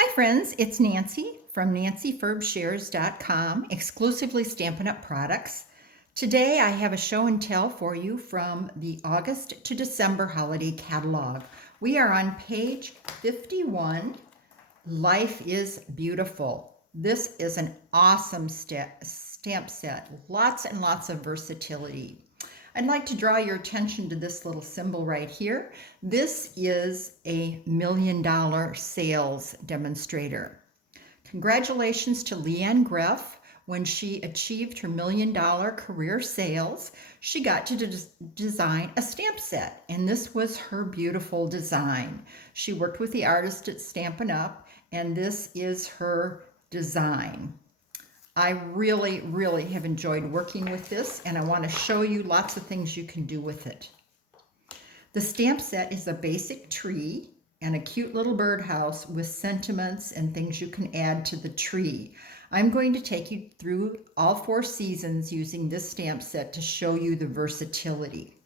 Hi friends, it's Nancy from nancyfurbshares.com, exclusively Stampin' Up! Products. Today I have a show and tell for you from the August to December holiday catalog. We are on page 51, Life is Beautiful. This is an awesome stamp set, lots and lots of versatility. I'd like to draw your attention to this little symbol right here. This is a $1 million sales demonstrator. Congratulations to Leanne Greff. When she achieved her $1 million career sales, she got to design a stamp set, and this was her beautiful design. She worked with the artist at Stampin' Up, and this is her design. I really have enjoyed working with this, and I want to show you lots of things you can do with it. The stamp set is a basic tree and a cute little birdhouse with sentiments and things you can add to the tree. I'm going to take you through all 4 seasons using this stamp set to show you the versatility.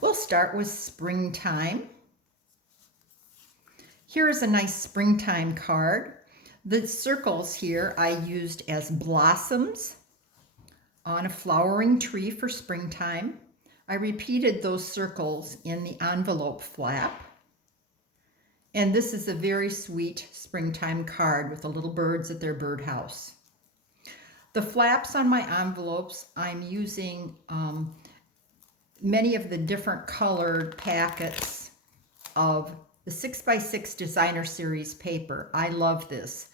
We'll start with springtime. Here is a nice springtime card. The circles here I used as blossoms on a flowering tree for springtime. I repeated those circles in the envelope flap. And this is a very sweet springtime card with the little birds at their birdhouse. The flaps on my envelopes, I'm using many of the different colored packets of the 6x6 Designer Series paper. I love this.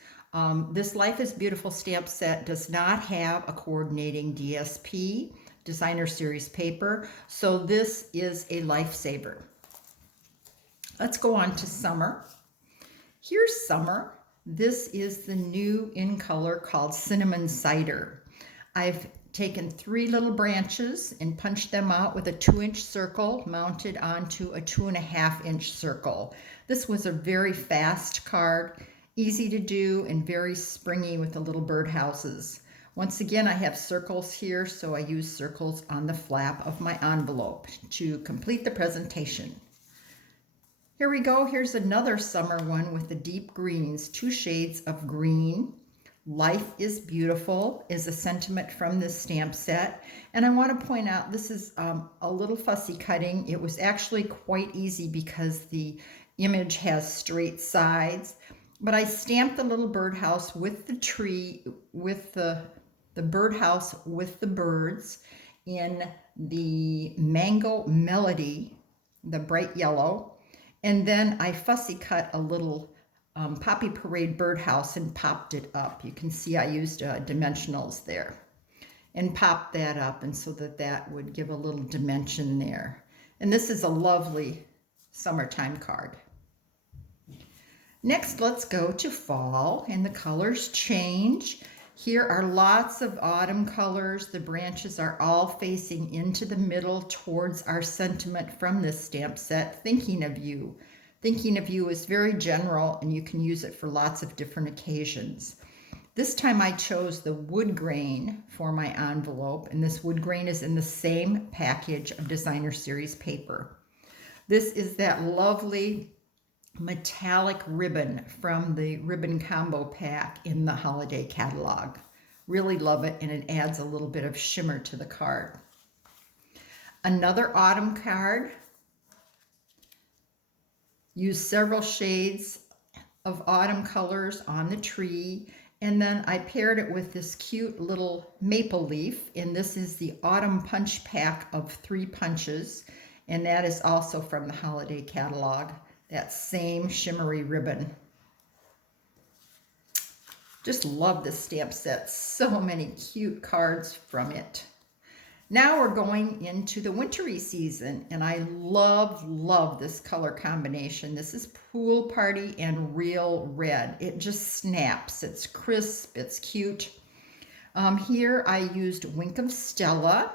This Life is Beautiful stamp set does not have a coordinating DSP, Designer Series paper, so this is a lifesaver. Let's go on to summer. Here's summer. This is the new in color called Cinnamon Cider. I've taken 3 little branches and punched them out with a 2-inch circle mounted onto a 2.5-inch circle. This was a very fast card, easy to do and very springy with the little birdhouses. Once again, I have circles here, so I use circles on the flap of my envelope to complete the presentation. Here we go. Here's another summer one with the deep greens, 2 shades of green. Life is Beautiful is a sentiment from this stamp set. And I want to point out this is a little fussy cutting. It was actually quite easy because the image has straight sides. But I stamped the little birdhouse with the tree, with the birdhouse with the birds in the Mango Melody, the bright yellow. And then I fussy cut a little Poppy Parade birdhouse and popped it up. You can see I used dimensionals there and popped that up, and so that would give a little dimension there. And this is a lovely summertime card. Next, let's go to fall, and the colors change. Here are lots of autumn colors. The branches are all facing into the middle towards our sentiment from this stamp set, Thinking of You. Thinking of You is very general, and you can use it for lots of different occasions. This time I chose the wood grain for my envelope, and this wood grain is in the same package of Designer Series paper. This is that lovely metallic ribbon from the ribbon combo pack in the holiday catalog. Really love it, and it adds a little bit of shimmer to the card. Another autumn card. Use several shades of autumn colors on the tree, and then I paired it with this cute little maple leaf, and this is the autumn punch pack of 3 punches, and that is also from the holiday catalog. That same shimmery ribbon. Just love this stamp set. So many cute cards from it. Now we're going into the wintry season, and I love this color combination. This is Pool Party and Real Red. It just snaps. It's crisp. It's cute. Here I used Wink of Stella.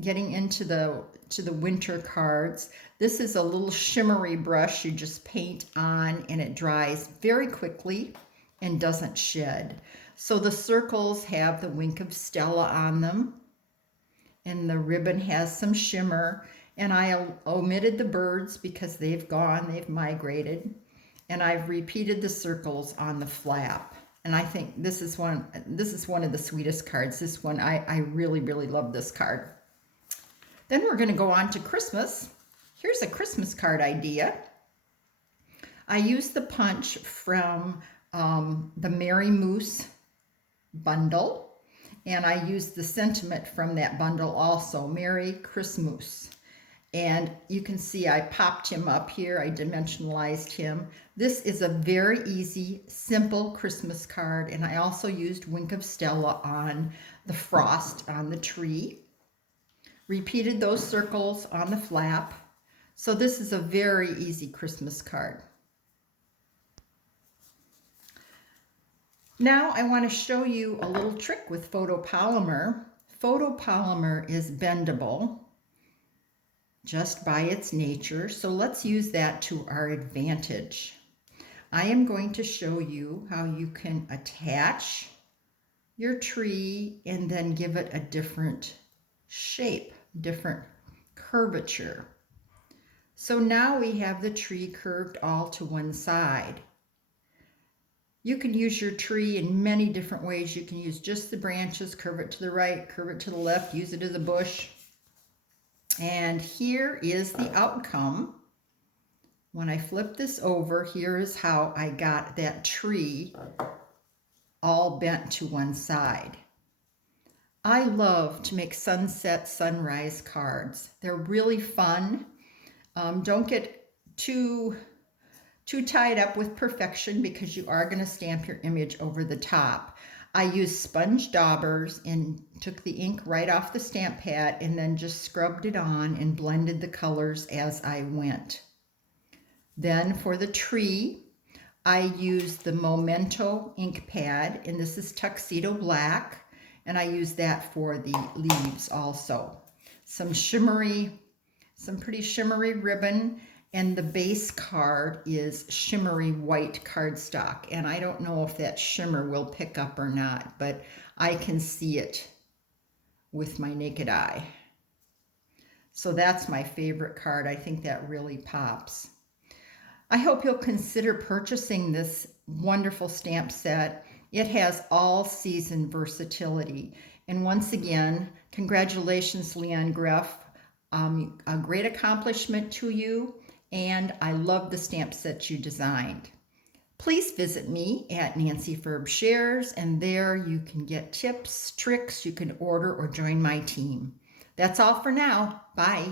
Getting into the winter cards. This is a little shimmery brush you just paint on, and it dries very quickly and doesn't shed. So the circles have the Wink of Stella on them, and the ribbon has some shimmer, and I omitted the birds because they've migrated. and I've repeated the circles on the flap. And I think this is one of the sweetest cards. This one, I really, really love this card. Then we're going to go on to Christmas. Here's a Christmas card idea. I used the punch from the Merry Moose bundle, and I used the sentiment from that bundle also, Merry Christmas. And you can see I popped him up here. I dimensionalized him. This is a very easy, simple Christmas card, and I also used Wink of Stella on the frost on the tree. Repeated those circles on the flap. So this is a very easy Christmas card. Now I want to show you a little trick with photopolymer. Photopolymer is bendable just by its nature, so let's use that to our advantage. I am going to show you how you can attach your tree and then give it a different shape, different curvature. So now we have the tree curved all to one side. You can use your tree in many different ways. You can use just the branches, curve it to the right, curve it to the left, use it as a bush. And here is the outcome. When I flip this over, here is how I got that tree all bent to one side. I love to make sunset, sunrise cards. They're really fun. Don't get too tied up with perfection because you are going to stamp your image over the top. I used sponge daubers and took the ink right off the stamp pad and then just scrubbed it on and blended the colors as I went. Then for the tree, I used the Memento ink pad, and this is Tuxedo Black, and I used that for the leaves also. Some pretty shimmery ribbon, and the base card is shimmery white cardstock. And I don't know if that shimmer will pick up or not, but I can see it with my naked eye. So that's my favorite card. I think that really pops. I hope you'll consider purchasing this wonderful stamp set. It has all season versatility. And once again, congratulations, Leon Greff. A great accomplishment to you. And I love the stamp set you designed. Please visit me at Nancy Ferb Shares, and there you can get tips, tricks, you can order or join my team. That's all for now. Bye.